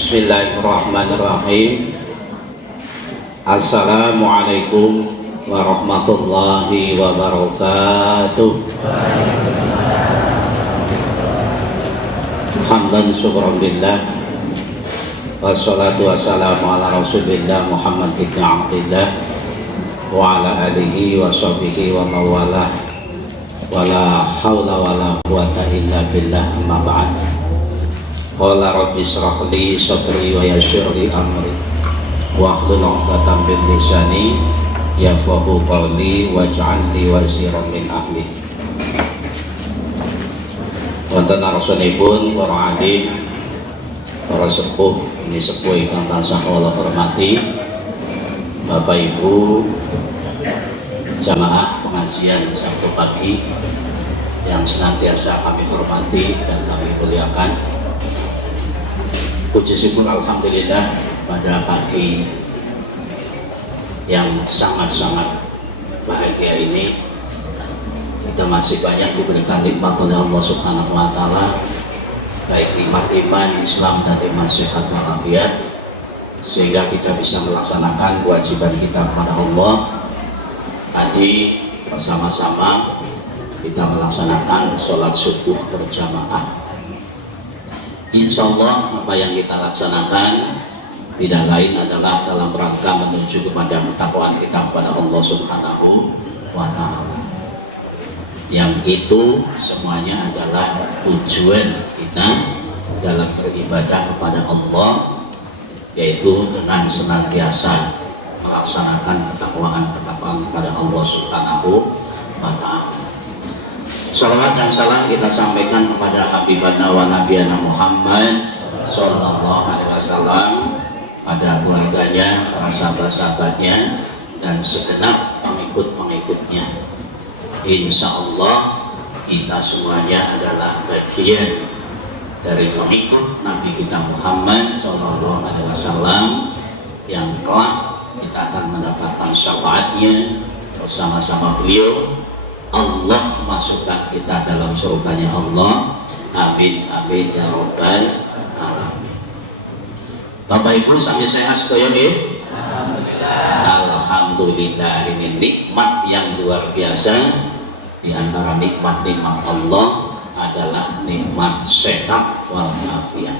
Bismillahirrahmanirrahim. Assalamualaikum warahmatullahi wabarakatuh. Hamdan syukran billah, wassalatu wassalamu ala rasulillah Muhammad ibn Abdillah wa ala alihi wa sahbihi wa mawalah, wala hawla wala quwata illa billah, amma ba'd. Qala rabbi shrah li sadri wa yassir li amri wahlul 'uqdatam min lisani yafqahu qawli waj'al li waziran min ahli. Wonten narsanipun para alim, para sepuh, ini sepuh ingkang tansah kula hormati, Bapak Ibu jamaah pengajian Sabtu pagi yang senantiasa kami hormati dan kami muliakan. Puji syukur alhamdulillah pada pagi yang sangat-sangat bahagia ini kita masih banyak diberikan nikmat oleh Allah Subhanahu wa taala, baik nikmat iman, Islam dan nikmat sehat walafiat, sehingga kita bisa melaksanakan kewajiban kita kepada Allah. Tadi bersama-sama kita melaksanakan sholat subuh berjamaah. Insya Allah apa yang kita laksanakan tidak lain adalah dalam rangka menuju kepada ketakwaan kita kepada Allah Subhanahu wa ta'ala, yang itu semuanya adalah tujuan kita dalam beribadah kepada Allah, yaitu dengan senantiasa melaksanakan ketakwaan kepada Allah Subhanahu wa ta'ala. Salawat dan salam kita sampaikan kepada Habibana wa Nabiyana Muhammad Sallallahu Alaihi Wasallam, pada keluarganya, para sahabat-sahabatnya, dan segenap pengikut-pengikutnya. Insya Allah kita semuanya adalah bagian dari pengikut Nabi kita Muhammad Sallallahu Alaihi Wasallam yang telah kita akan mendapatkan syafaatnya bersama-sama beliau. Allah masukkan kita dalam surganya Allah. Amin amin ya rabbal alamin. Bapak Ibu sami sehat sedaya nggih? Alhamdulillah. Ini nikmat yang luar biasa. Di antara nikmat-nikmat Allah adalah nikmat sehat walafiat.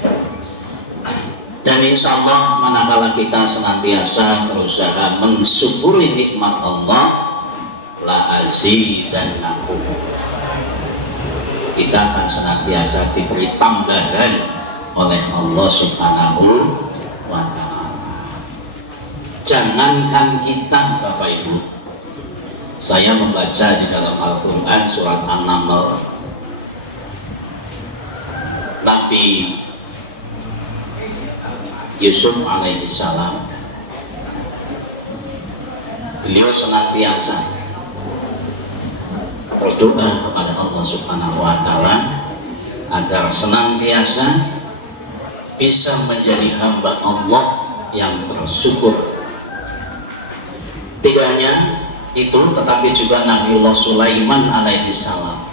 Dan insya Allah manakala kita senantiasa berusaha mensyukuri nikmat Allah, la azidannakum, kita akan senantiasa diberi tambahan oleh Allah Subhanahu wa ta'ala. Jangankan kita Bapak Ibu, saya membaca di dalam Al-Quran surat An-Naml, Nabi Yusuf alaihi salam, beliau senantiasa berdoa kepada Allah Subhanahu wa ta'ala agar senantiasa bisa menjadi hamba Allah yang bersyukur. Tidak hanya itu, tetapi juga Nabiullah Sulaiman alaihi salam,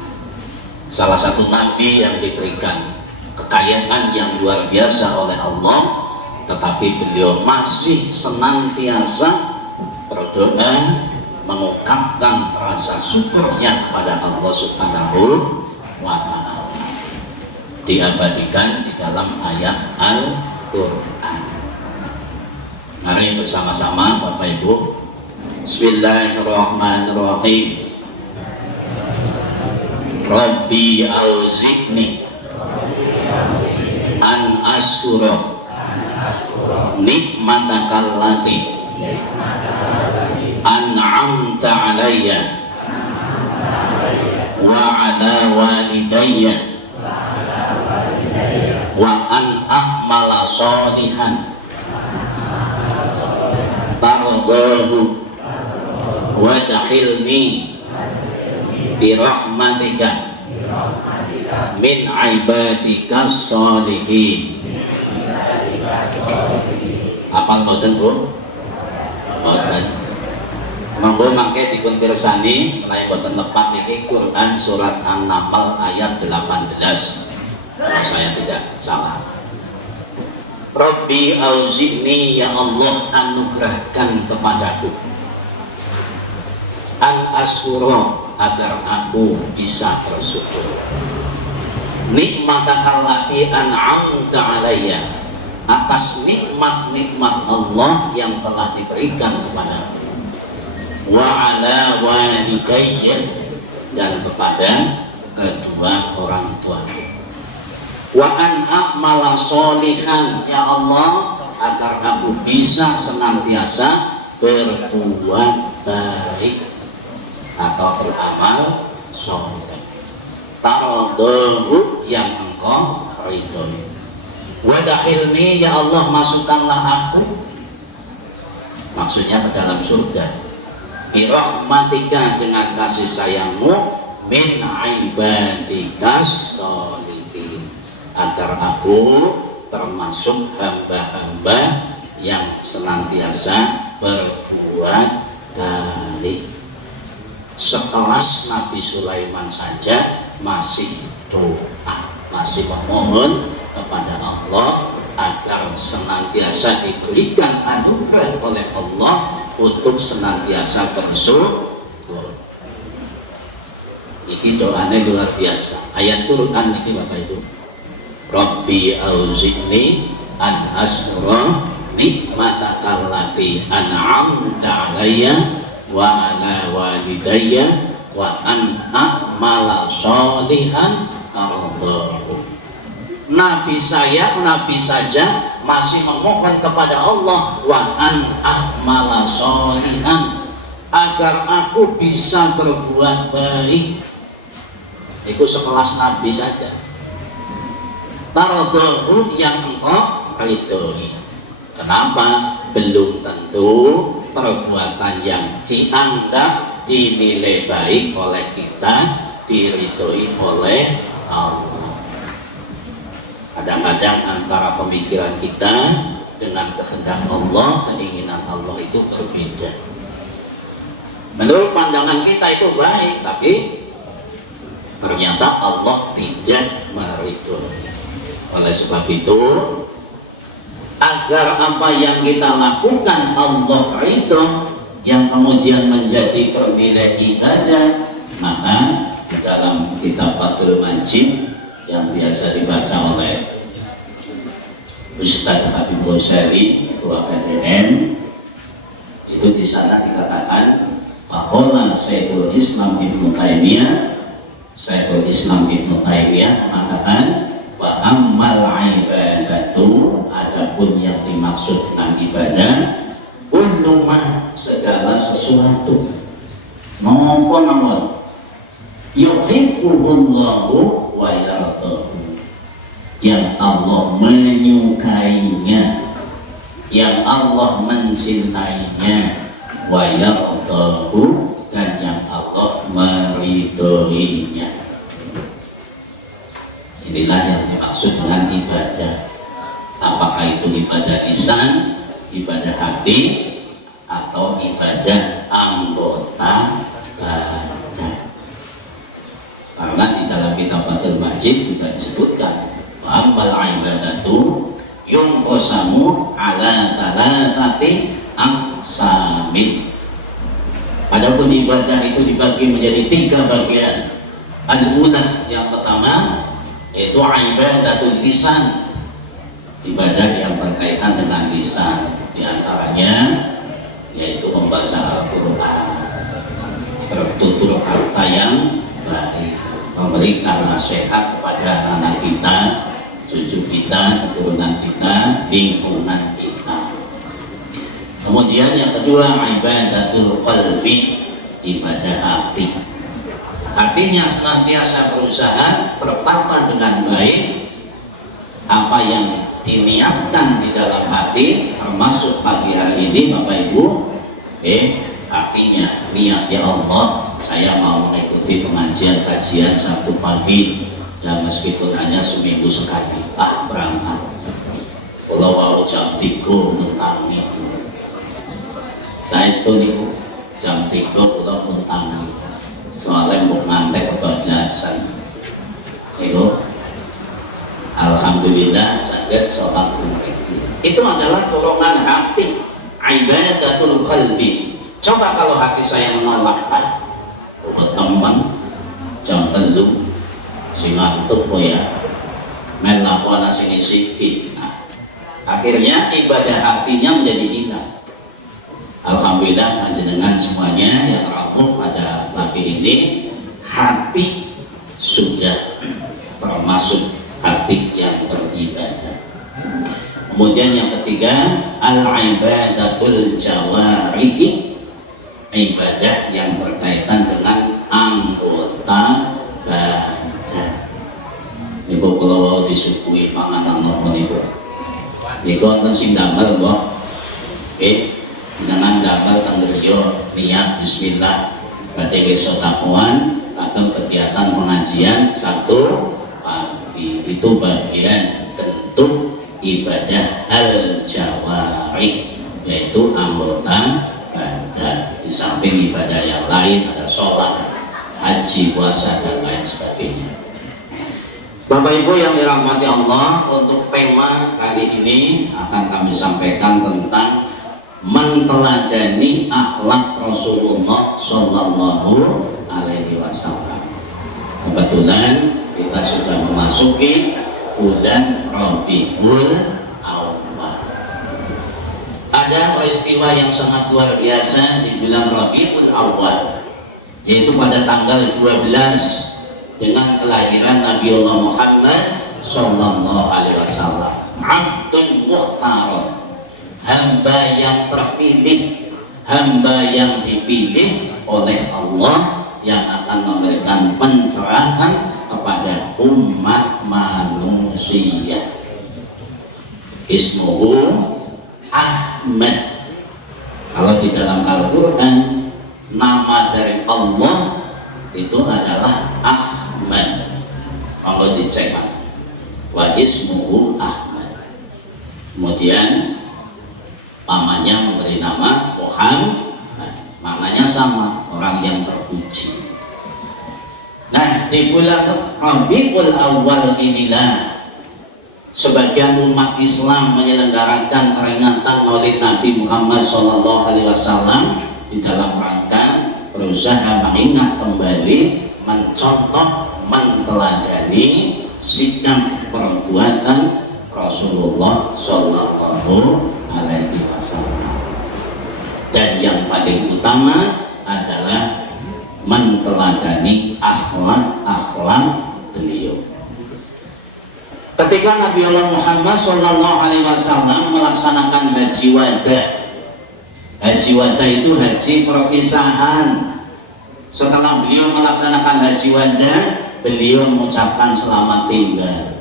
salah satu nabi yang diberikan kekayaan yang luar biasa oleh Allah, tetapi beliau masih senantiasa berdoa mengungkapkan rasa syukurnya kepada Allah Subhanahu wa ta'ala. Diabadikan di dalam ayat Al-Quran. Mari bersama-sama Bapak Ibu. Bismillahirrahmanirrahim. Rabbi auzi'ni an askura nikmatakal lati an'amta alayya wa ala walidayya wa an a'mala sholihan tardahu wa dakhilni bi rahmatika min ibadika sholihin. Apal mboten Bu? Mboten. Monggo mangke dipun pirsani menawi boten tepat ini Quran surat An-Naml ayat 18. Kalau saya tidak salah. Rabbi auzi'ni, ya Allah anugerahkan kepadaku an asyura, agar aku bisa bersyukur, nikmataka allati an'amta alayya, atas nikmat-nikmat Allah yang telah diberikan kepadaku, wa ala walidayya, dan kepada kedua orang tuaku, wa an a'mala sholihan, ya Allah agar aku bisa senantiasa berbuat baik atau beramal soleh, tarodohu, yang engkau ridhoi, wadakhilni, ya Allah masukkanlah aku, maksudnya ke dalam surga, birahmatika, dengan kasih sayangmu, min ibadikas sholihin, agar aku termasuk hamba-hamba yang senantiasa berbuat baik. Sekelas Nabi Sulaiman saja masih doa, masih memohon kepada Allah agar senantiasa diberikan anugerah oleh Allah untuk senantiasa bersyukur. Ini doanya luar biasa. Ayat Quran ini Bapak Ibu. Rabbi auzi'ni an asyura nikmataka allati an'amta alayya wa ala walidayya wa an a'mala sholihan ardahu. Nabi saja masih memohon kepada Allah wa an a'mala sholihan, agar aku bisa berbuat baik. Itu sekelas Nabi saja. Taradahu, yang engkau ridhoi. Kenapa? Belum tentu perbuatan yang dianggap dinilai baik oleh kita diridhoi oleh Allah. Kadang-kadang antara pemikiran kita dengan kehendak Allah, keinginan Allah itu berbeda. Menurut pandangan kita itu baik, tapi ternyata Allah tidak meridhoi. Oleh sebab itu, agar apa yang kita lakukan Allah ridho, yang kemudian menjadi bernilai ibadah, maka di dalam kitab Fathul Majid yang biasa dibaca oleh Ustadz Habib Ghazali, Ketua PDN, itu di sana dikatakan bahwa Syekhul Islam Ibnu Taimiyah mengatakan wa ammal ibadatu, adapun yang dimaksud dengan ibadah, kullu ma, segala sesuatu, napa yuhibbullahu wa yardahu, yang Allah menyukainya, yang Allah mencintainya, wa yardahu, dan yang Allah meridhoinya. Inilah yang dimaksud dengan ibadah. Apakah itu ibadah lisan, ibadah hati, atau ibadah anggota badan. Karena di dalam kitab Fathul Majid juga disebutkan bahwa ibadatu yunqasamu ala thalathati aqsamin. Adapun ibadah itu dibagi menjadi 3 bagian. Al-ula, yang pertama, yaitu ibadatul lisan, ibadah yang berkaitan dengan lisan, diantaranya yaitu membaca Al-Quran, bertutur kata yang baik, memberikan nasihat kepada anak kita, cucu kita, keturunan kita, lingkungan kita. Kemudian yang kedua, ibadatul qalbi, ibadah hati. Artinya senantiasa berusaha bertata dengan baik apa yang diniatkan di dalam hati, termasuk pagi hari ini Bapak Ibu, artinya niat, ya Allah saya mau mengikuti pengajian kajian Sabtu pagi, ya meskipun hanya seminggu sekali, berangkat. Kalau mau jam 3 mentangi, saya setuju jam 3 kalau mentangi, soalnya mau ngantek kebablasan. Itu alhamdulillah saged sholat maghrib. Itu adalah dorongan hati, ibadatul qalbi. Coba kalau hati saya menolak, teman jam telu si ngantuk ya main lakukan sini siki. Nah, akhirnya ibadah hatinya menjadi hilang. Alhamdulillah panjenengan semuanya yang rapuh pada pagi ini hati sudah termasuk hati yang beribadah. Kemudian yang ketiga, al-ibadatul jawarihi, ibadah yang berkaitan dengan anggota badan. Ibu kalau disuguhi panganan nopo niku. Niku wonten sing damel mbok. Dengan damel teng griya niat bismillah badhe besok takwan atau kegiatan pengajian satu pagi. Itu bagian bentuk ibadah al-jawarih, yaitu anggota badan. Di samping ibadah yang lain ada sholat, haji, puasa dan lain sebagainya. Bapak Ibu yang dirahmati Allah, untuk tema kali ini akan kami sampaikan tentang menteladani akhlak Rasulullah Shallallahu Alaihi Wasallam. Kebetulan kita sudah memasuki bulan Rabiul Awal. Ada peristiwa yang sangat luar biasa di bulan Rabiul Awal, yaitu pada tanggal 12 dengan kelahiran Nabiullah Muhammad Sallallahu Alaihi Wasallam. Abdul Mukhtar, hamba yang terpilih, hamba yang dipilih oleh Allah, yang akan memberikan pencerahan kepada umat manusia. Ismuhu Ahmad. Kalau di dalam Al-Quran, nama dari Allah itu adalah Ahmad. Kalau dicek, wa ismuhu Ahmad. Kemudian pamannya memberi nama Muhammad. Maknanya sama, orang yang terpuji. Nah, di bulan Rabiul Awal inilah sebagian umat Islam menyelenggarakan peringatan Maulid Nabi Muhammad SAW di dalam rangka berusaha mengingat kembali, mencontoh, menteladani sikap perbuatan Rasulullah Sallallahu Alaihi Wasallam. Dan yang paling utama adalah menteladani akhlak-akhlak beliau. Ketika Nabi Allah Muhammad Sallallahu Alaihi Wasallam melaksanakan haji wada, haji wada itu haji perpisahan. Setelah beliau melaksanakan haji wada, beliau mengucapkan selamat tinggal.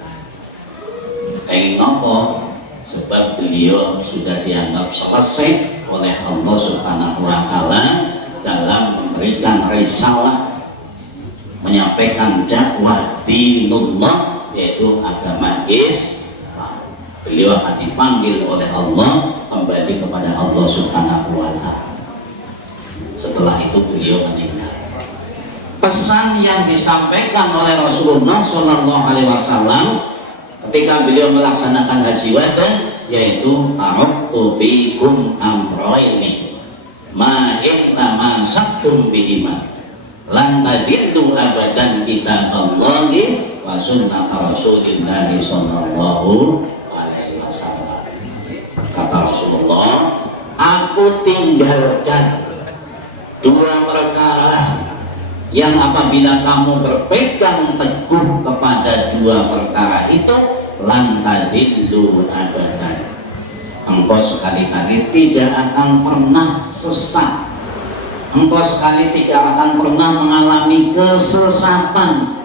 Kayak ngopo? Sebab beliau sudah dianggap selesai oleh Allah Subhanahu wa Ta'ala dalam memberikan risalah, menyampaikan dakwah dinullah, yaitu agama Islam. Beliau akan dipanggil oleh Allah kembali kepada Allah Subhanahu wa Ta'ala. Setelah itu beliau meninggal. Pesan yang disampaikan oleh Rasulullah Sallallahu Alaihi Wasallam ketika beliau melaksanakan haji wada, yaitu a'udzu fikum amroini ma intamasaktum bihima lan tadillu abadan kitaballahi wa sunnat Rasulillah Sallallahu Alaihi Wasallam. Kata Rasulullah, aku tinggalkan dua perkara yang apabila kamu berpegang teguh kepada dua perkara itu, lan tadillu abadan, engkau sekali-kali tidak akan pernah sesat, engkau sekali tidak akan pernah mengalami kesesatan.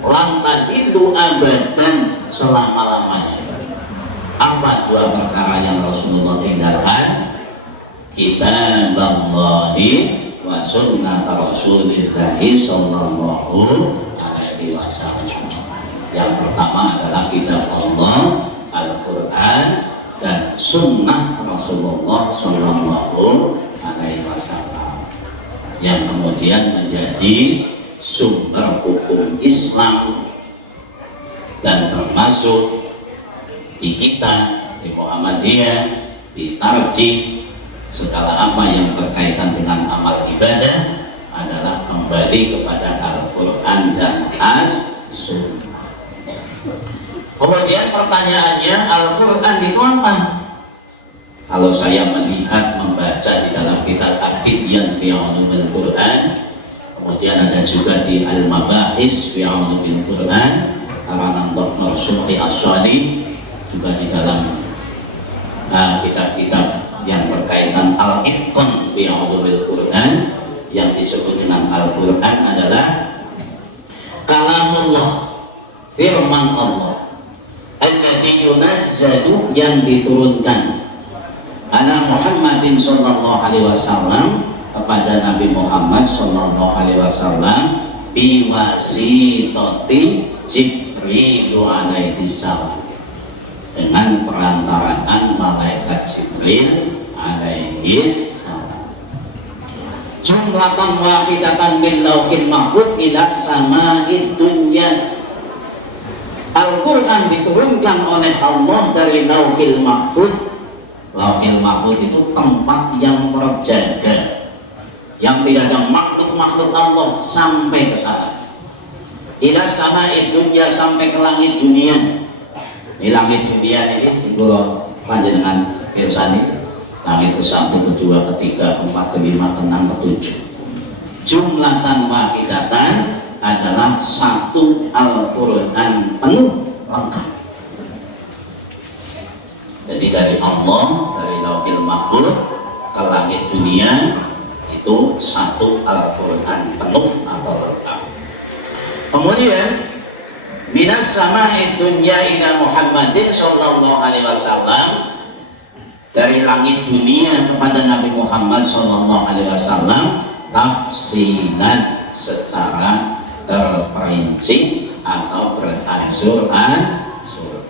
Lan tadillu abadan, selama-lamanya. Apa dua perkara yang Rasulullah tinggalkan? Kitaballahi wa sunnat Rasulillah Sallallahu Alaihi Wasallam. Yang pertama adalah kitab Allah, Al-Quran, dan sunnah Rasulullah Sallallahu Alaihi Wasallam, yang kemudian menjadi sumber hukum Islam dan termasuk di kita di Muhammadiyah, di Tarjih, segala apa yang berkaitan dengan amal ibadah adalah kembali kepada Al-Quran dan As-Sunnah. Kemudian pertanyaannya, Al-Quran itu apa? Kalau saya melihat, membaca di dalam kitab Ad-Tibyan fi Ulumil Quran, kemudian ada juga di Al-Mabahis fi Ulumil Quran karangan Dr. Subhi As-Sadi, juga di dalam kitab-kitab yang berkaitan Al-Itqan fi Ulumil Quran, yang disebut dengan Al-Quran adalah kalamullah, firman Allah, alladzi yunazzalu, yang diturunkan ala Muhammadin sallallahu alaihi wasallam, kepada Nabi Muhammad sallallahu alaihi wasallam, biwasitati Jibril alaihi salam, dengan perantaraan malaikat Jibril alaihi salam, jumlatan wahidatan min lauhil mahfuz ila sama'id dunya. Al-Quran diturunkan oleh Allah dari lauhil mahfuz. Lauhil mahfuz itu tempat yang terjaga, yang tidak ada makhluk-makhluk Allah sampai ke sana. Ila sama'id dunya, sampai ke langit dunia. Di langit dunia ini sebelum panjenengan pirsani, langit ke-1, ke-2, ke-3, ke-4, ke-5, ke-6, ke-7. Jumlatan wahidatan adalah satu Al-Quran penuh lengkap. Jadi dari Allah, dari lauhil mahfuz ke langit dunia, itu satu Al-Quran penuh atau lengkap. Kemudian minas sama'id dunya ila Muhammadin sallallahu alaihi wasallam, dari langit dunia kepada Nabi Muhammad sallallahu alaihi wasallam, tafsilan, secara terperinci atau beransur-ansur,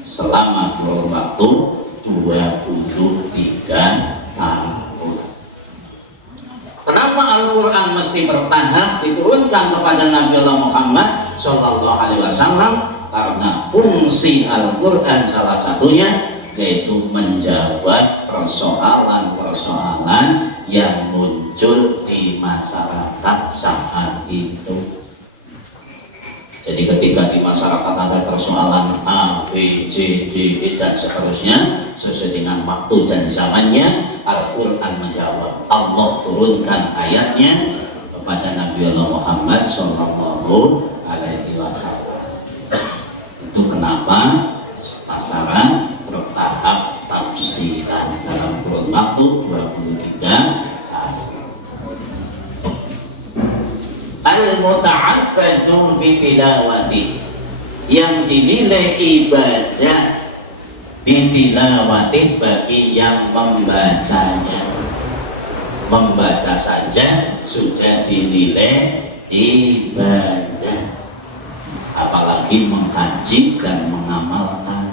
selama kurun waktu 23 tahun. Kenapa Al-Quran mesti bertahap diturunkan kepada Nabi Allah Muhammad Sallallahu Alaihi Wasallam? Karena fungsi Al-Quran salah satunya yaitu menjawab persoalan-persoalan yang muncul di masyarakat saat itu. Jadi ketika di masyarakat ada persoalan A, B, C, D, E, dan seterusnya, sesuai dengan waktu dan zamannya, Al-Quran menjawab. Allah turunkan ayatnya kepada Nabi Allah Muhammad Sallallahu Alaihi Wasallam. Itu kenapa secara bertahap tafsiran dalam kurun waktu 23 al-muta'abbadu bitilawati, yang dinilai ibadah bitilawati bagi yang membacanya. Membaca saja sudah dinilai ibadah, apalagi mengkaji dan mengamalkan.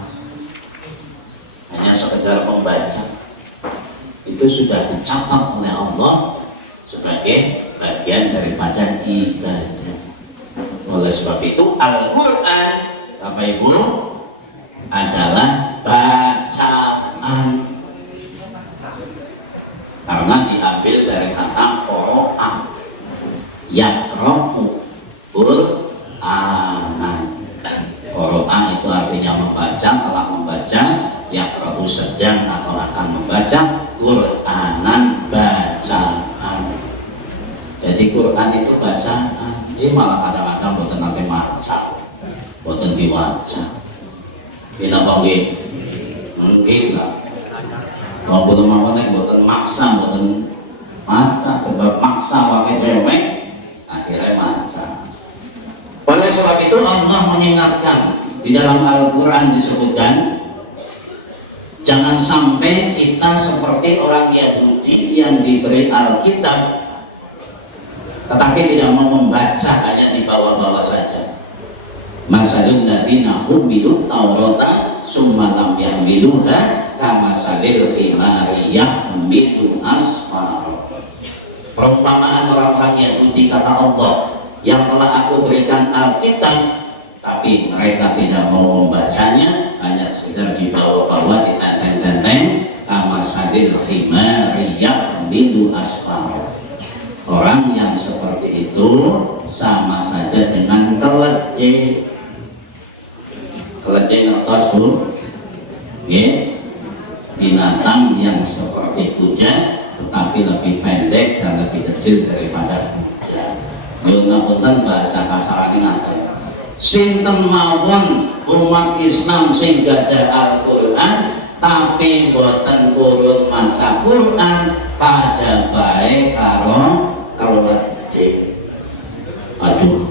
Hanya sekedar membaca itu sudah dicatat oleh Allah sebagai bagian daripada ibadah. Oleh sebab itu Al-Quran, Bapak Ibu, adalah bacaan, karena diambil dari kata Qur'an, yaqra'u Qur'anan. Qur'an itu artinya membaca, telah membaca, yaqra'u sedang atau akan membaca, Qur'anan bacaan. Jadi Quran itu bacaan, ini malah kadang-kadang bukan nanti maca, bukan diwaca. Bila bagi mungkin lah, kalau belum mau nih bukan maksa, bukan maca, sebab maksa pakai remeh, akhirnya maca. Oleh sebab itu Allah mengingatkan di dalam Al-Quran disebutkan, jangan sampai kita seperti orang Yahudi yang diberi Alkitab tetapi tidak mau membaca, hanya di bawah-bawah saja. Masalul ladina humilut Taurata summa lam yahmiluha kamasalil khimari yahmilu asfar. Perumpamaan orang-orang Yahudi, kata Allah, yang telah aku berikan Alkitab tapi mereka tidak mau membacanya, hanya sekedar dibawa-bawa, ditenteng-tenteng, kama sadil khimari yahmilu asfar. Orang yang seperti itu sama saja dengan keledai. Keledai ngertos Bu? Ya, binatang yang seperti kuda tetapi lebih pendek dan lebih kecil daripada kuda. Yo ngapunten bahasa kasarane ngaten. Sinten mawon umat Islam sing gadah Al-Qur'an tapi boten purun maca Quran, pada baik karo keledai. Aduh,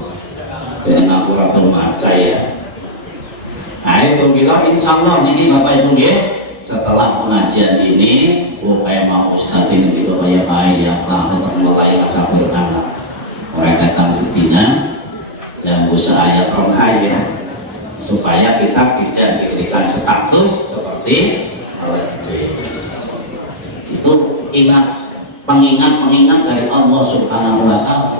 jadi ngaku rada maca ya. Ayo bilang insyaallah ini Bapak Ibu ya, setelah pengajian ini kayak mau Ustaz ini juga kayak baik ya, untuk mulai baca Quran. Orang kata sedina dan usaha ayat rohai ya, supaya kita tidak diberikan status seperti itu. Ingat pengingat dari Allah Subhanahu wa Ta'ala.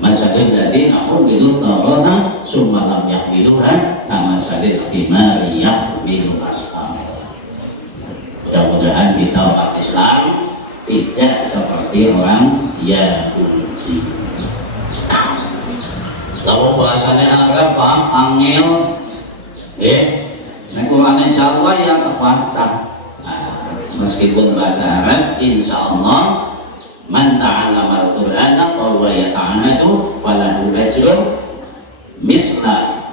Masadil ladina humilu tawrata summa lam yahmiluha kama sadil khimari yahmilu asfar. Mudah-mudahan kita umat Islam tidak seperti orang Yahudi. Lalu bahasanya Arab paham angel, Qurannya Jawa yang terbaca. Meskipun bahasa Arab, insya Allah man ta'allama al-Qur'ana wa huwa yata'ahadu falahu ajrun misla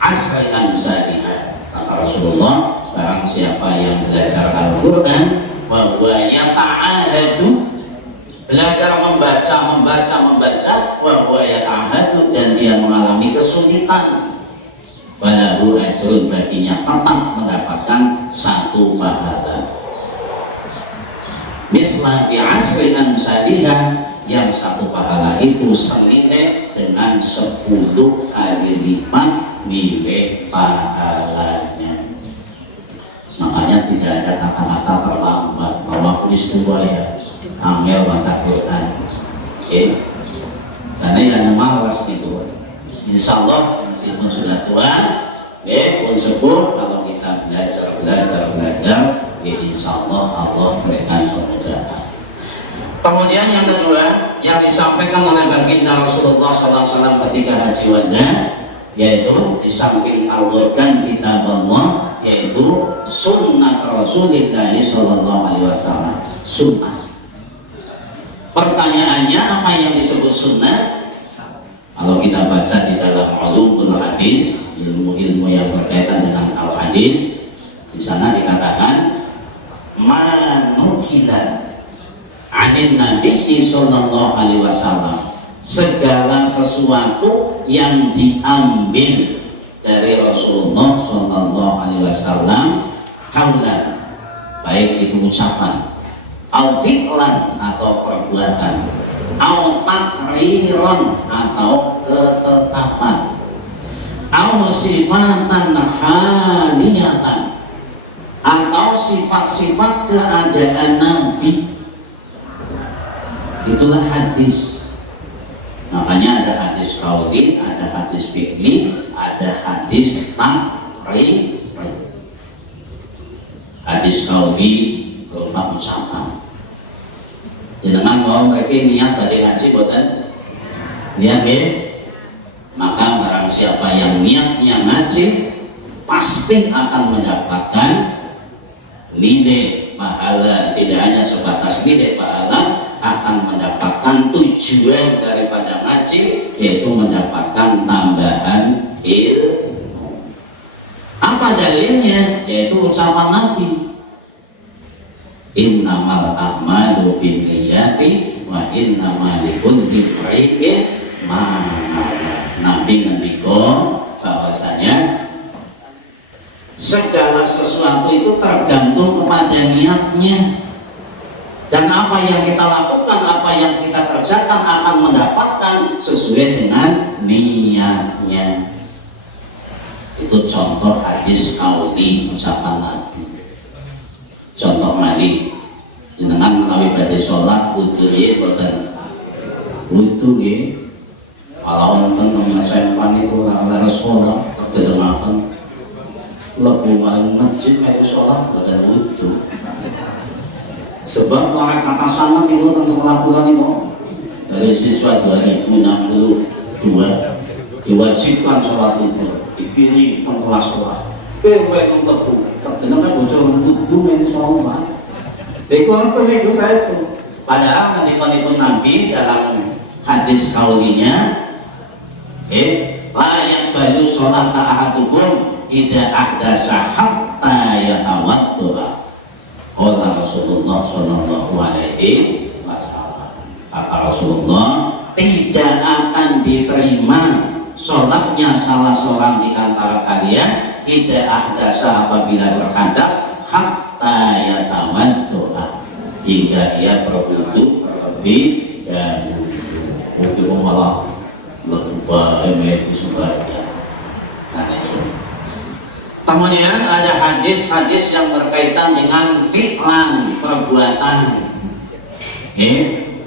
asri amsalihha. Kata Rasulullah, barang siapa yang belajar Al-Qur'an wa huwa yata'ahadu, belajar membaca wa huwa yata'ahadu, dan dia mengalami kesulitan, falahu ajrun, baginya tetap mendapatkan satu pahala. Misla bi asri amsalihha, yang satu pahala itu senilai dengan 10 kali lipat nilai pahalanya. Makanya tidak ada kata-kata terlambat bahwa peristiwa ya angel baca Quran. Sana yang malas gitu. Insya Allah meskipun sudah tua, pun sepuh, kalau kita belajar, ya insya Allah berikan kemudahan. Kemudian yang kedua yang disampaikan oleh baginda Rasulullah SAW ketika haji wada, yaitu di samping Al-Qur'an kitab Allah, yaitu sunnah Rasulullah SAW. Sunnah. Pertanyaannya, apa yang disebut sunnah? Kalau kita baca di dalam ulumul hadis, ilmu-ilmu yang berkaitan dengan al-hadis, di sana dikatakan manukilan anin Nabi sallallahu alaihi wasallam, segala sesuatu yang diambil dari Rasulullah sallallahu alaihi wasallam, kaulan, baik itu ucapan, au fi'lan atau perbuatan, au takriron atau ketetapan, au sifatan haliyatan atau sifat-sifat keadaan Nabi. Itulah hadis. Makanya ada hadis qauli, ada hadis fi'li, ada hadis takrir. Hadis qauli berupa ucapan. Jangan mau mereka niat balik haji boten niat maka barang siapa yang niatnya ngaji pasti akan mendapatkan nilai pahala. Tidak hanya sebatas nilai pahala, akan mendapatkan tujuan daripada ngaji, yaitu mendapatkan tambahan ilmu. Apa dalilnya? Yaitu ucapan Nabi, innamal a'malu binniyati wa innamal likulli imri'in ma nawa. Nabi ngendika bahwasanya segala sesuatu itu tergantung kepada niatnya, dan apa yang kita lakukan, apa yang kita kerjakan akan mendapatkan sesuai dengan niatnya. Itu contoh hadis qauli, ucapan Nabi. Contoh mali dengan menawi badhe sholat wudu boten wudu kalau wonten menawi sempan itu ora sholat tedengaken lebu maling masjid melu sholat gak wudhu. Sebab orang kata sangat itu tentang sekolah bulan itu dari siswa 2062 diwajibkan sholat itu dipilih tentang kelas-kelas. Pewe itu lebu, terdengar bocor wudhu melu sholat. Dikuantum itu saya setuju. Padahal ketika Nabi dalam hadis kaulinya, layak baju sholat ahadukum idza ahdasa hatta yatawadda. Qala Rasulullah sallallahu alaihi wasallam. Kata Rasulullah, tidak akan diterima sholatnya salah seorang di antara kalian idza ahdasa apabila berhadas hatta yatawadda, hingga ia berwudu terlebih dahulu. Mungkin malah lebih baik sebagian. Nah, itu. Kemudian ada hadis-hadis yang berkaitan dengan fi'lan, perbuatan.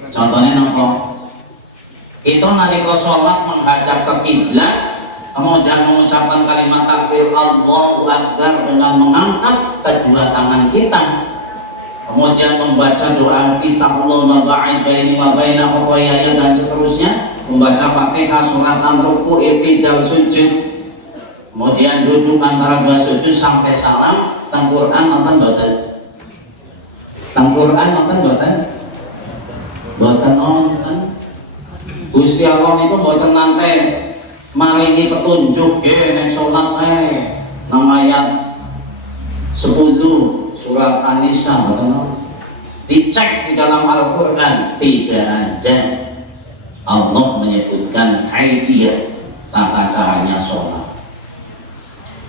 Contohnya apa? Itu nalika sholat menghadap ke kiblat, kemudian mengucapkan kalimat takbir Allahu Akbar dengan mengangkat kedua tangan kita, kemudian membaca doa kita Allahumma ba'id baini wa baina khotoyaya dan seterusnya, membaca Fatihah, suratan ruku, i'tidal, sujud, kemudian duduk antara dua sujud sampai salam. Teng Quran nonton boten? Teng Quran nonton boten? Boten nonton. Gusti Allah niku boten nate maringi petunjuk neng salat nang ayat 10 surat An-Nisa, dicek di dalam Al-Quran tidak ada Allah menyebutkan kaifiyah tata caranya sholat.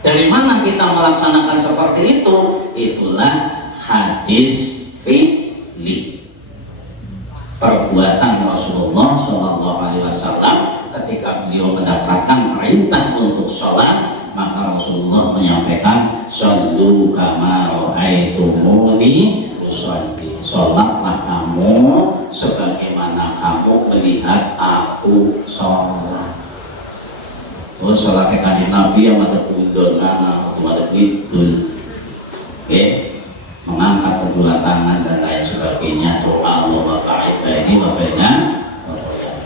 Dari mana kita melaksanakan seperti itu? Itulah hadis fi'li, perbuatan Rasulullah Shallallahu Alaihi Wasallam ketika beliau mendapatkan perintah untuk sholat, maka Rasulullah menyampaikan shollu kama ra'aitumuni usolli, sholatlah kamu sebagaimana kamu melihat aku sholat. Oh, sholatnya kanjeng Nabi yang ada kudongan atau ada bidul, mengangkat kedua tangan dan lain sebagainya. Doa Allahumma ba'id baini wa baina khotoyaya.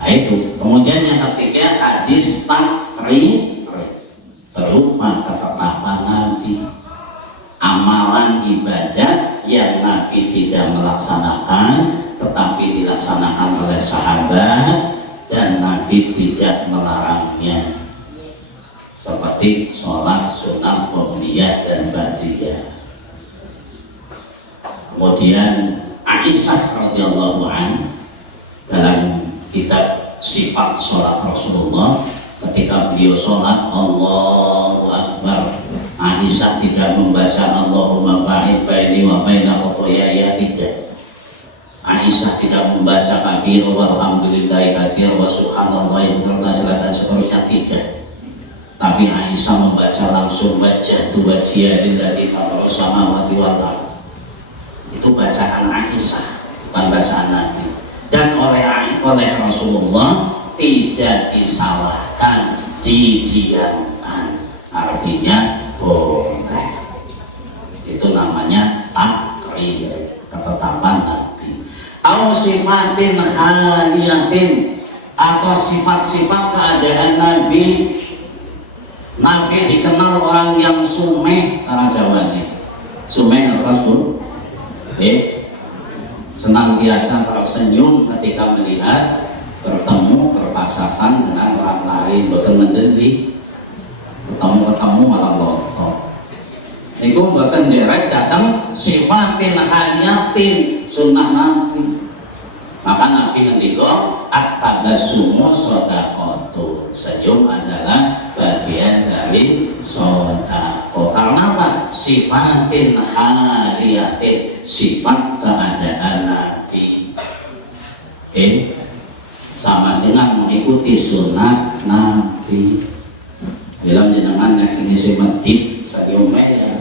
Nah itu. Kemudian yang ketiga hadis takrir, berupa ketetapan Nabi, amalan ibadah yang Nabi tidak melaksanakan tetapi dilaksanakan oleh sahabat dan Nabi tidak melarangnya, seperti sholat sunat qobliyah dan ba'diyah. Kemudian Aisyah radhiyallahu anha dalam kitab sifat sholat Rasulullah, ketika beliau sholat Allahu Akbar, Aisyah tidak membaca Allahumma ba'id baini wa baina khotoyaya, tidak. Aisyah tidak membaca kabir walhamdulillahi katsir wa subhanallahi wa bihamdihi dan seterusnya, tidak. Tapi Aisyah membaca langsung wajhatu wajhiya lillazi fatara samawati wal ardh. Itu bacaan Aisyah, bukan bacaan Nabi. Dan oleh Rasulullah tidak disalahkan, didiamkan. Artinya boleh. Itu namanya takrir, ketetapan Nabi. Au sifatin haliyatin, atau sifat-sifat keadaan Nabi. Nabi dikenal orang yang sumeh, karena Jawanya sumeh apa Bu? Senantiasa tersenyum ketika melihat bertemu berpasasan dengan orang lain, boten mendeli, ketemu malah lontok. Iku boten derek datang sifatin haliyatin sunnah Nabi. Maka Nabi ngendika at-tabassumu shadaqatu, senyum adalah bagian dari sedekah. Karena apa? Sifatin haliyatin, sifat keadaan Nabi. Sama dengan mengikuti sunnah Nabi. Bilang jenengan nek sing isi masjid sayome ya.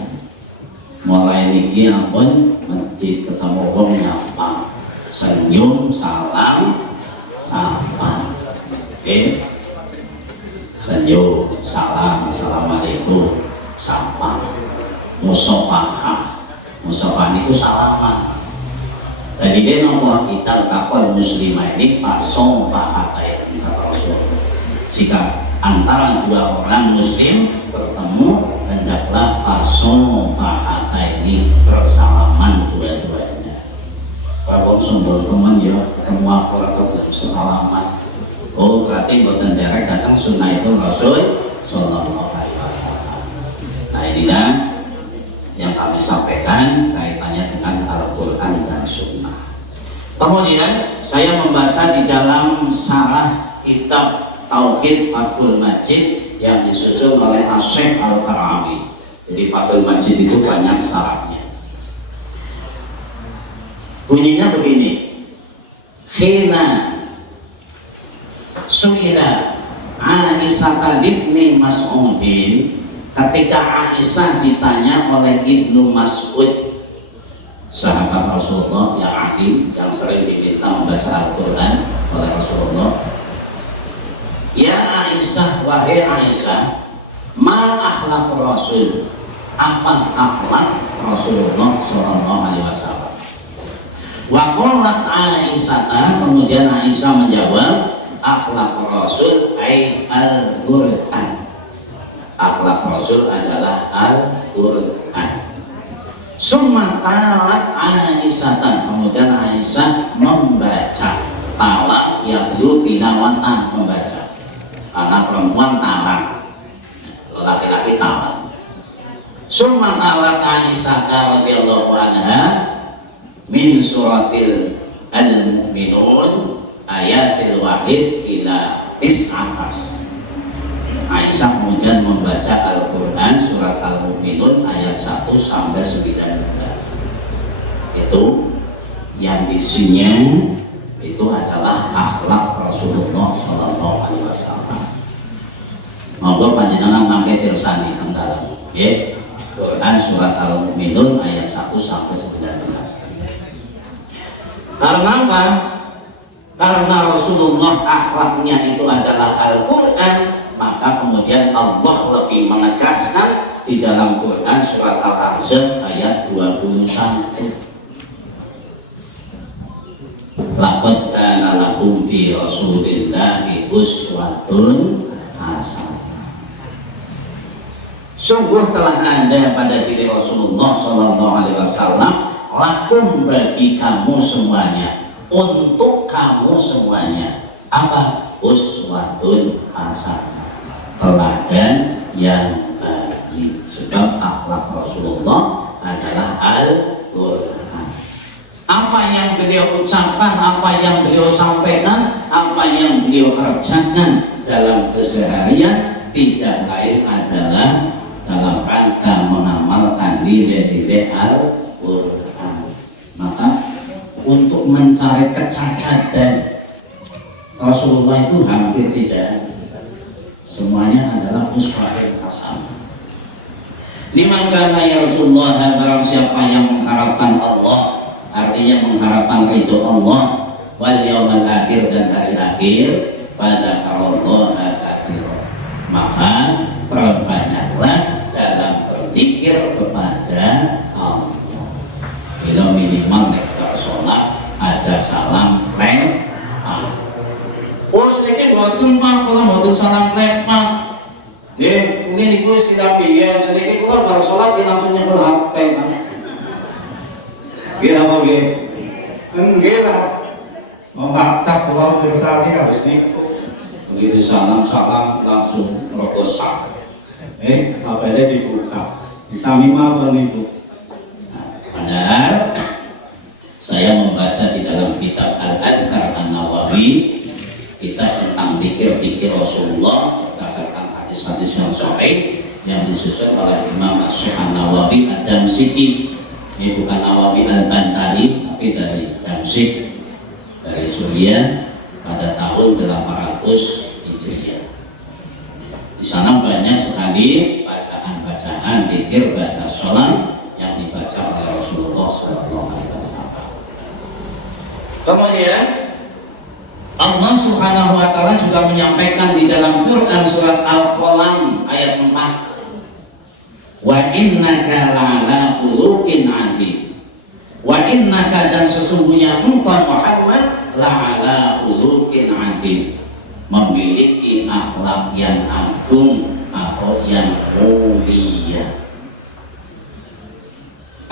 Mulai niki ampun masjid ketemu wong nyapa, senyum, salam, sapa. senyum, salam, assalamualaikum, sapa, musafahah. Musafah itu salaman. Jadi dia nomor kita kapal muslimah ini fason fahatai kata Rasul. Jika antara dua orang muslim bertemu, hendaklah fason fahatai ini bersalaman dua-duanya. Kalau sumber teman ya ketemu apa atau salaman. Oh berarti buatan derek datang sunnah itu Rasul Sallallahu Alaihi Wasallam. Nah inilah yang kami sampaikan kaitannya dengan Al-Quran dan Sunnah. Kemudian saya membaca di dalam sarah kitab Tauhid Fathul Majid yang disusun oleh Asy-Syaikh Al-Qara'awi. Jadi Fathul Majid itu banyak sarahnya. Bunyinya begini. Khina su'ila Aisyah ibni Mas'udin, ketika Aisyah ditanya oleh Ibnu Mas'ud, sahabat Rasulullah yang alim, yang sering diminta membaca Al-Quran oleh Rasulullah, ya Aisyah, wahai Aisyah, ma akhlaq Rasul, apa akhlak Rasulullah Sallallahu Alaihi Wasallam? Wa qalat Aisyah, kemudian Aisyah menjawab, akhlak Rasul ay Al-Quran. Akhlak Rasul adalah Al-Quran. Summa talat Aisyah, kemudian Aisyah membaca. Talak yang dulu tilawatan, membaca. Karena perempuan talak, laki-laki talak. Summa talat Aisyah radhiyallahu anha min suratil Al-Mu'minun ayatil wahid ila tis'atas. Aisyah kemudian membaca Al-Quran surat Al-Mu'minun ayat 1 sampai 19. Itu yang isinya itu adalah akhlak Rasulullah Sallallahu Alaihi Wasallam. Monggo panjenengan mangke tirsani teng dalem. Nggih. Quran surat Al-Mu'minun ayat 1 sampai 19. Karena apa? Karena Rasulullah akhlaknya itu adalah Al-Quran, maka kemudian Allah lebih menegaskan di dalam Quran surat Al-Ahzab ayat 21. Laqad kana lakum fi Rasulillahi uswatun hasanah. Sungguh telah ada pada diri Rasulullah Sallallahu Alaihi Wasallam lakum bagi kamu semuanya, untuk kamu semuanya apa? Uswatun hasanah, teladan yang baik. Sebab akhlak Rasulullah adalah Al-Quran. Apa yang beliau ucapkan, apa yang beliau sampaikan, apa yang beliau kerjakan dalam keseharian tidak lain adalah dalam rangka mengamalkan nilai-nilai Al-Quran. Maka untuk mencari kecacatan Rasulullah itu hampir tidak, semuanya adalah uswatun hasanah. Liman kana yarjullaha, barang siapa yang mengharapkan Allah, artinya mengharapkan ridho Allah, wal yaumal akhir, dan hari akhir, pada Allah katsira, maka perbanyaklah dalam berzikir kepada Allah. Bila minimal nektar sholat aja salam rek. Oh sedikit boten Pak, kalau boten salam rek Pak. Nggih, mungkin iku istilah piye, sedikit kula bar sholat langsung nyekel HP Pak. Nggih apa nggih? Nggih lah. Mengacak kula bersani harus niku. Begitu salam langsung rokosak. HP-nya dibuka. Disami mawon itu. Padahal saya membaca di dalam kitab Al-Adhkar An-Nawawi, kitab tentang zikir-zikir Rasulullah berdasarkan hadis-hadis yang sahih yang disusun oleh Imam Asy-Syaikh An-Nawawi Ad-Damsyiki. Ini bukan Nawawi Al-Bantali, tapi dari Damsyik, dari Suriah, pada tahun 800 Hijriah. Di sana banyak sekali bacaan-bacaan zikir ba'da sholat yang dibaca oleh Rasulullah Sallallahu Alaihi Wasallam. Kemudian Allah Subhanahu wa taala juga menyampaikan di dalam Quran surat Al-Qalam ayat 4, wa innaka la'ala khuluqin 'adzim. Wa innaka, dan sesungguhnya engkau Muhammad la'ala khuluqin 'adzim, memiliki akhlak yang agung atau yang mulia.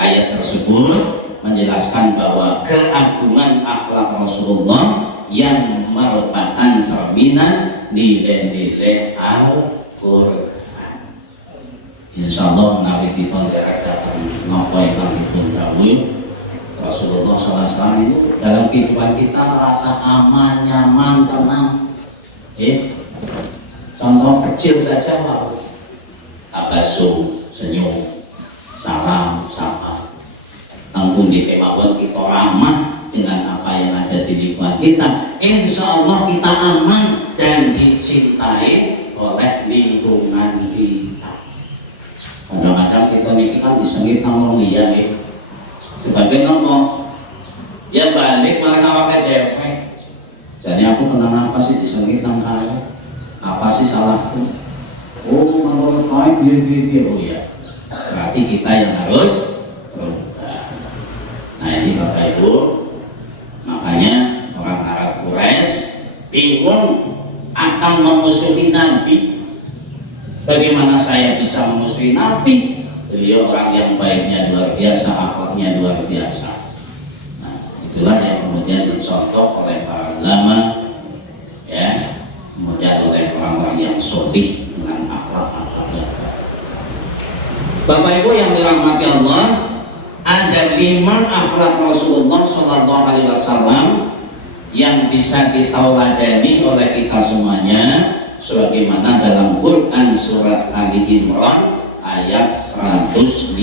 Ayat tersebut menjelaskan bahwa keagungan akhlak Rasulullah yang merupakan cerminan nilai-nilai Al-Quran. Insyaallah menawi kita dapat ngapai pun tahu Rasulullah SAW itu dalam kehidupan kita merasa aman, nyaman, tenang. Contoh kecil saja lah, tabasum, senyum, salam, sapa. Namun di kemauan kita ramah dengan apa yang ada di lingkungan kita, insya Allah kita aman dan dicintai oleh lingkungan kita. Kadang-kadang kita mikir kan disengit nang liya nih, sebagai nopo ya balik malah pakai cewek. Jadi aku kenal apa sih disengit nang kamu? Apa sih salahku? Oh menurut kau biar oh ya. Berarti kita yang harus berubah. Nah ini Bapak Ibu, makanya orang Arab Quraisy bingung akan memusuhi Nabi. Bagaimana saya bisa memusuhi Nabi? Beliau orang yang baiknya luar biasa, akhlaknya luar biasa. Nah, itulah yang kemudian dicontoh oleh para ulama, ya, kemudian oleh orang-orang yang sholih dengan akhlak-akhlak yang baik. Bapak Ibu yang dirahmati Allah, ada 5 akhlak Rasulullah Shallallahu Alaihi Wasallam yang bisa ditauladani oleh kita semuanya, sebagaimana dalam Quran surat Ali Imran ayat 159.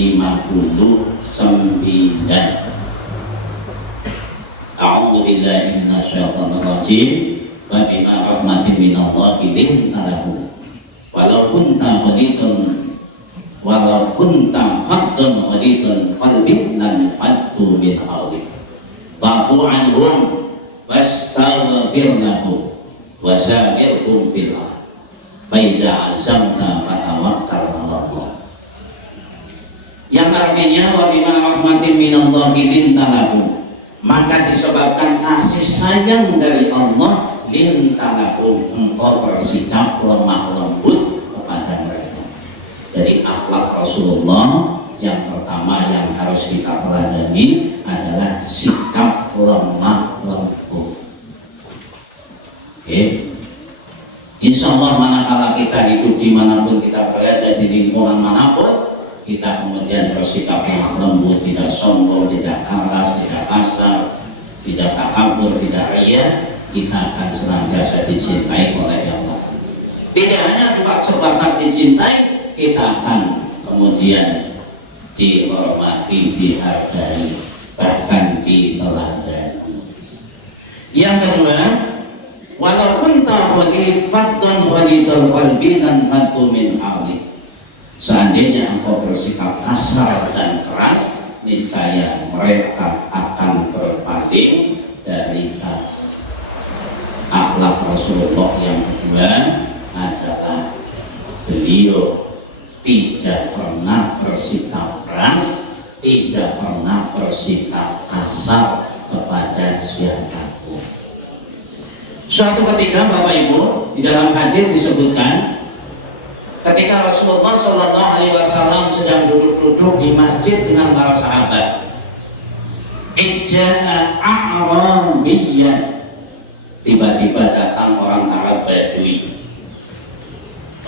A'udzu billahi minasyaitonir rajim. Wa bima rahmatin minallahi linta lahum walau kunta faddan ghalidhal qalbi lan faddu min hawlik fa'fu anhum wastaghfir lahum wa syawirhum fil amr fa idza azamta fatawakkal 'ala Allah. Yang artinya wa bima rahmatin minallahi linta lahum, maka disebabkan kasih sayang dari Allah, linta lahum, engkau bersikap lemah lembut kepada mereka. Jadi akhlak Rasulullah yang pertama yang harus kita teladani adalah sikap lemah lembut. Insya Allah manakala kita hidup dimanapun kita berada, di lingkungan manapun, kita kemudian bersikap lemah lembut, tidak sombong, tidak keras, tidak kasar, tidak takabur, tidak ria, kita akan senantiasa dicintai oleh Allah. Tidak hanya sebatas dicintai, kita akan kemudian dihormati, dihargai, bahkan diteladani. Yang kedua, walaupun ta'wali faddan walidul qalbi dan faddu min hawli, seandainya engkau bersikap kasar dan keras, niscaya mereka akan berpaling dari akhlak Rasulullah. Yang kedua adalah beliau tidak pernah bersikap keras, tidak pernah bersikap kasar kepada siapapun. Suatu ketika Bapak Ibu, di dalam hadis disebutkan ketika Rasulullah Shallallahu Alaihi Wasallam sedang duduk-duduk di masjid dengan para sahabat, ijaa a'rabiyyan, tiba-tiba datang orang Arab Badui,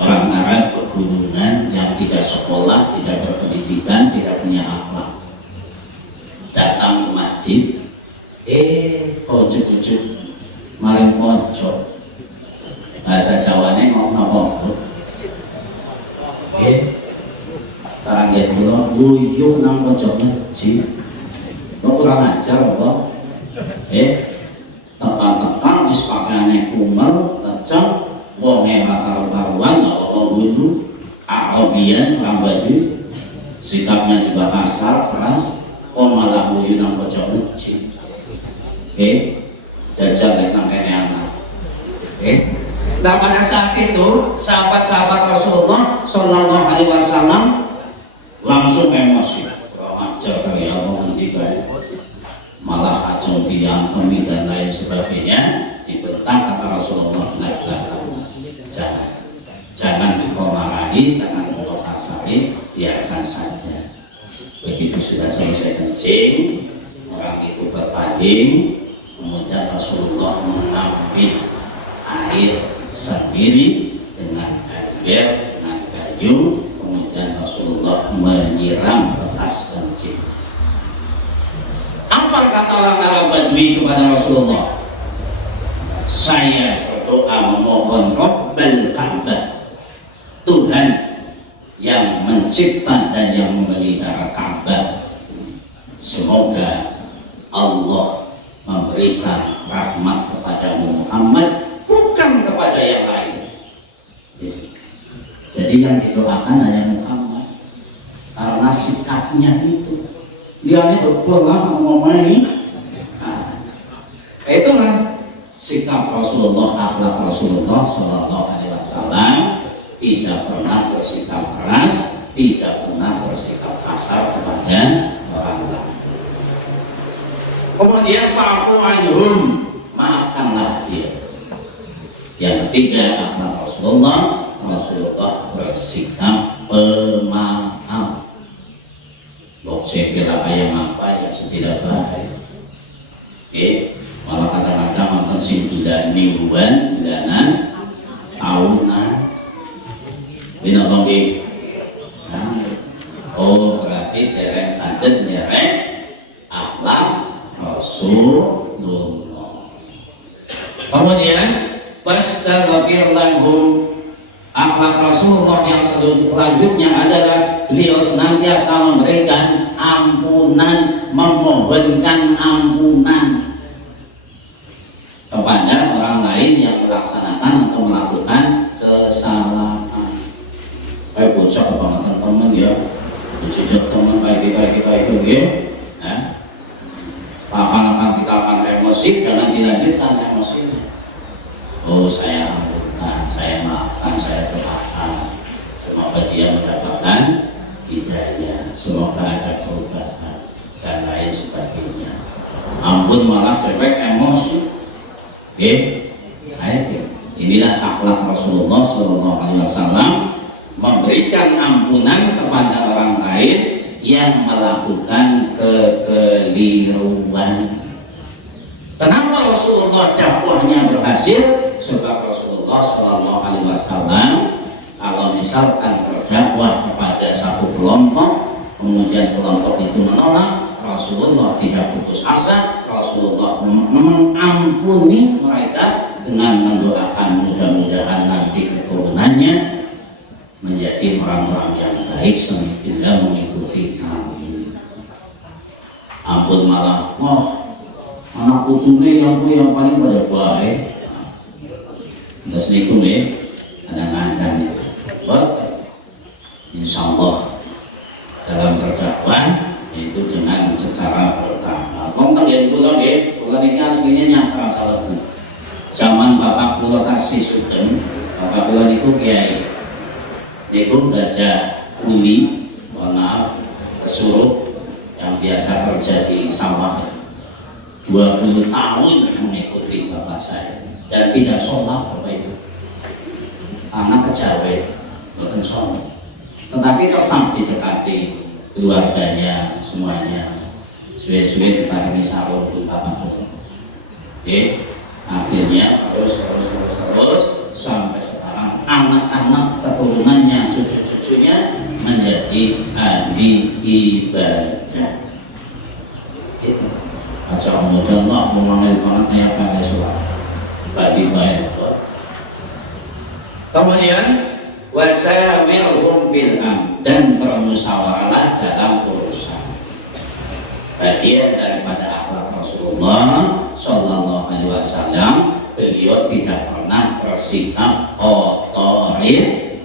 orang Arab pegunungan yang tidak sekolah, tidak berpendidikan, tidak punya akhlak, datang ke masjid. Pojok-pojok maring pojok, bahasa Jawane ngomong apa? Sekarang dia bilang buyuh nang pojok masjid, kok kurang ajar apa? Tekan-tekan wis pakaiane kumel, lecek, wonge bakal-karuan, gak apa-apa dulu, Arabian, orang Badui, sikapnya juga kasar, keras, kok malah buyuh nang pojok masjid. Jajal nang kene anak. Nah pada saat itu sahabat-sahabat Rasulullah Shallallahu Alaihi Wasallam langsung emosi, ajar ya Allah ketika malah kacau tiang kami dan lain sebagainya, dibentang kata Rasulullah, jangan engkau marahi, jangan engkau kasari, biarkan saja. Begitu sudah selesai kencing, orang itu berpaling, kemudian Rasulullah mengambil air sendiri dengan ember, dengan kayu, kemudian Rasulullah menyiram bekas kencing. Apa kata orang Arab Badui kepada Rasulullah? Saya berdoa memohon Rabbal Ka'bah, Tuhan yang mencipta dan yang memelihara Ka'bah, semoga Allah memberikan rahmat kepada Muhammad, bukan kepada yang lain. Jadi yang didoakan hanya Muhammad karena sikapnya itu. Dia ini betul lah ngomongnya ini. Nah, itulah sikap Rasulullah, akhlak Rasulullah Shallallahu Alaihi Wasallam. Tidak pernah bersikap keras, tidak pernah bersikap kasar kepada orang lain. Kemudian fa'fu anhum, maafkanlah dia. Yang ketiga, akhlak Rasulullah bersikap pemaaf. Saya kira kayak apa ya setidak baik. Malah kadang-kadang makan simpulan mingguan, bulanan, tahunan. Ini apa oh berarti dereng santet dereng akhlak Rasulullah. Kemudian fastaghfir lahum, akhlak Rasulullah yang selanjutnya adalah beliau senantiasa memberikan ampunan, memohonkan ampunan kepada orang lain yang melaksanakan atau melakukan kesalahan. Kayak bocah banget teman ya, jujur teman kayak itu ya. Akan kita akan emosi, jangan dilanjutkan emosinya. Oh saya ampunkan, saya maafkan, saya doakan. Semoga dia mendapatkan hidayah, semoga ada perubahan dan lain sebagainya. Ampun malah dewek emosi. Inilah akhlak Rasulullah Shallallahu Alaihi Wasallam, memberikan ampunan kepada orang lain yang melakukan kekeliruan. Kenapa Rasulullah dakwahnya berhasil? Sebab Rasulullah Shallallahu Alaihi Wasallam kalau misalkan berdakwah kepada satu kelompok, kemudian kelompok itu menolak, Rasulullah tidak putus asa. Rasulullah mengampuni mereka dengan mendoakan mudah-mudahan nanti keturunannya menjadi orang-orang yang baik sehingga mengikuti kami. Ampun malah, anak putune yang paling pada baik. Terus niku kadang-kadang insya Allah dalam berdakwah itu dengan secara pertama. Ngomong yang kula ini aslinya nyata salahku. Zaman bapak kula kasih sugeng, bapak kula niku kiai. Niku gajah uli, mohon maaf, kesuruh yang biasa kerja di sawah 20 tahun mengikuti bapak saya dan tidak sholat bapak itu. Anak kejawen, bukan sholat, tetapi tetap didekati keluarganya semuanya. Suwe-suwe diparingi sarung pun bapak itu. Akhirnya terus sampai sekarang anak-anak keturunannya, cucu-cucunya menjadi ahli ibadah. Itu aja mudah Allah memanggil orang kayak pada suara bagi baik. Kemudian wasawirhum fil amr, dan bermusyawarah dalam urusan. Bagian daripada akhlak Rasulullah Shallallahu Alaihi Wasallam, beliau tidak pernah bersikap otoriter.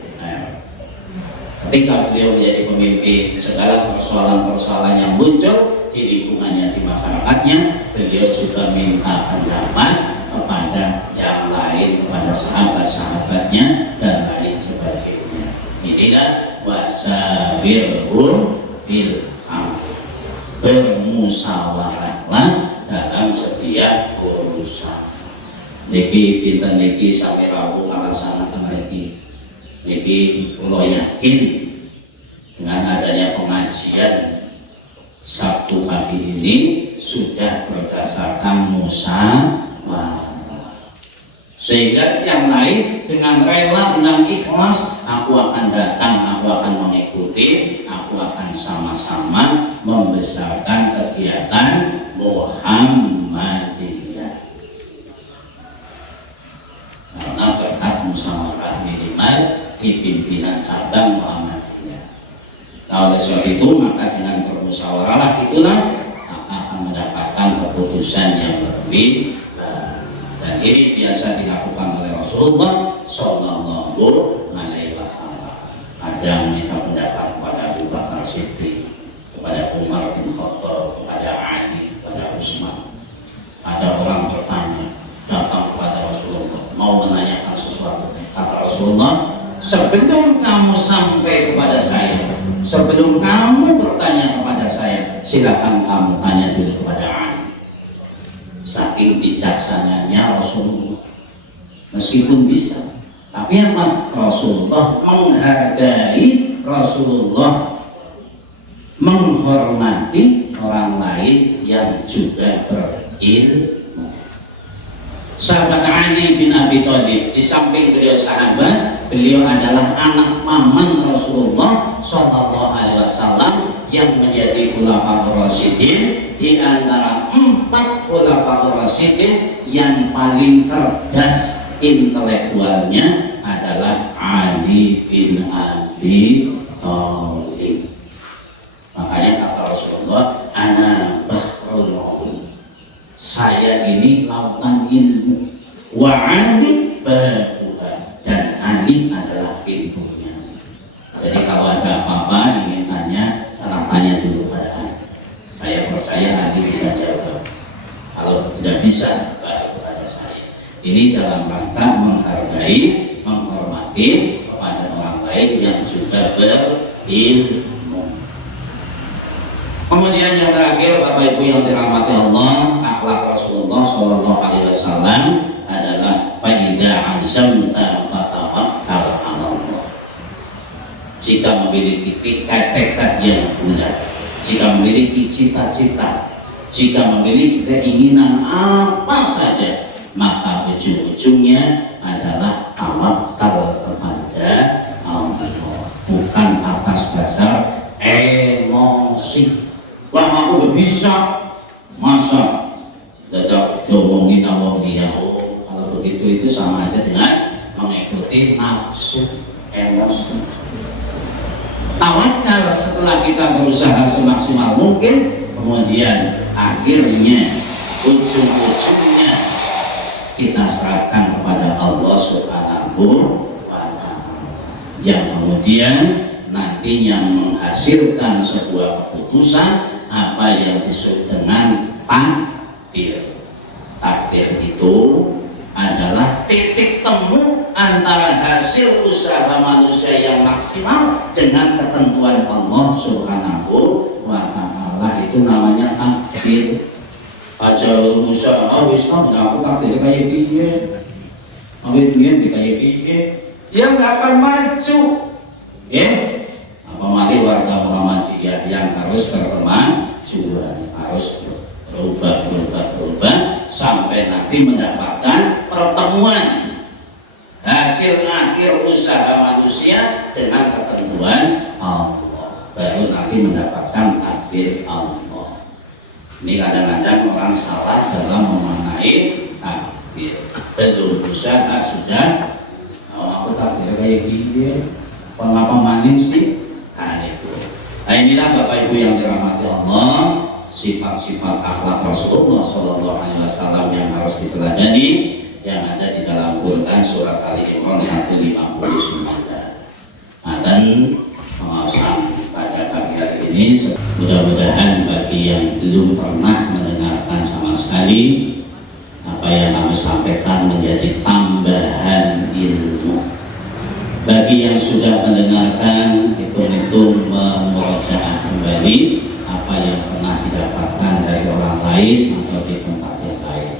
Ketika beliau menjadi pemimpin, segala persoalan-persoalan yang muncul di lingkungannya, di masyarakatnya, beliau juga minta pendapat kepada yang lain, kepada sahabat-sahabatnya dan lain sebagainya. Inilah wasabirhum fil amr, bermusyawarahlah dalam setiap urusan. Niki dinten niki sampai rawu kalaksanaken niki kula yakin dengan adanya pengajian Sabtu pagi ini sudah berdasarkan musyawarah, sehingga yang lain dengan rela, dengan ikhlas, aku akan datang, aku akan mengikuti, aku akan sama-sama membesarkan kegiatan Muhammadiyah. Karena berkat musyawarah minimal di pimpinan cabang Muhammadiyah. Nah, oleh sebab itu maka dengan bermusyawarah itulah akan mendapatkan keputusan yang lebih. Dan ini biasa dilakukan oleh Rasulullah Sallallahu Alaihi Wasallam. Ada minta pendapat kepada Abu Bakar Siddiq, kepada Umar bin Khattab, kepada Ali, kepada Utsman. Ada orang bertanya, datang kepada Rasulullah, mau menanyakan sesuatu. Kata Rasulullah, sebelum kamu sampai kepada saya, sebelum kamu bertanya kepada saya, silakan kamu tanya dulu kepada Ali. Saking bijaksananya Rasulullah, meskipun bisa, tapi apa? Rasulullah menghargai, Rasulullah menghormati orang lain yang juga berilmu. Sahabat Ali bin Abi Thalib, di samping beliau sahabat, beliau adalah anak paman Rasulullah Sallallahu Alaihi Wasallam yang menjadi khulafaur rasyidin. Di antara 4 khulafaur rasyidin yang paling cerdas intelektualnya adalah Ali bin Abi Thalib. Makanya kata Rasulullah, ana bahrul ulum, saya ini lautan ilmu, wa Ali babuha, dan Ali adalah pintunya. Jadi kalau ada apa-apa ingin tanya, salah tanya dulu pada Ali. Saya percaya Ali bisa jawab. Kalau tidak bisa, balik kepada saya. Ini dalam rangka menghargai, menghormati kepada orang lain yang juga berilmu. Kemudian yang terakhir, Bapak Ibu yang dirahmati Allah, akhlak Rasulullah Sallallahu Alaihi Wasallam adalah fa'idha azamta fatawakkal 'ala Allah. Jika memiliki tekad yang bulat, jika memiliki cita-cita, jika memiliki keinginan apa saja, maka ujung-ujungnya adalah tawakal kepada Allah, bukan atas dasar emosi. Wah, aku bisa, masa dadak diomongin Allah dia. Oh, kalau begitu itu sama aja dengan mengikuti nafsu, emosi. Tawakal setelah kita berusaha semaksimal mungkin, kemudian akhirnya ujung-ujungnya kita serahkan kepada Allah Subhanahu wa Ta'ala, yang kemudian nantinya menghasilkan sebuah keputusan apa yang disebut dengan takdir. Takdir itu adalah titik temu antara hasil usaha manusia yang maksimal dengan ketentuan Allah Subhanahu wa Ta'ala. Itu namanya takdir. Aja usaha wis aku takdir kayak piye, awit piye kayak piye, ya nggak akan maju. Ya, apa mari warga Muhammadiyah yang harus berkemajuan, harus berubah sampai nanti mendapatkan pertemuan hasil akhir usaha manusia dengan ketentuan Allah, baru nanti mendapatkan takdir Allah. Ini kadang-kadang orang salah dalam memaknai takdir. Belum usaha sudah aku takdir kayak gini, apa maning sih? Nah itu. Nah inilah Bapak Ibu yang dirahmati Allah, sifat-sifat akhlak Rasulullah Sallallahu Alaihi Wasallam yang harus dipelajari, yang ada di dalam Quran surat Ali Imran 159. Nah, dan pengawasan pada pagi hari ini mudah-mudahan bagi yang belum pernah mendengarkan sama sekali, apa yang kami sampaikan menjadi tambahan ilmu. Bagi yang sudah mendengarkan, hitung-hitung memurojaah kembali apa yang pernah didapatkan dari orang lain atau di tempat yang lain.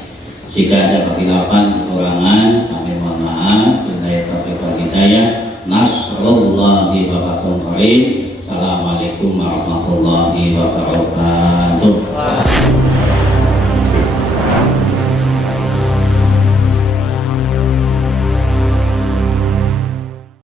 Jika ada kekhilafan, kekurangan, kami mohon maaf. Billahi taufiq wal hidayah. Nasrullahi wa fathun qarib. Assalamualaikum warahmatullahi wabarakatuh.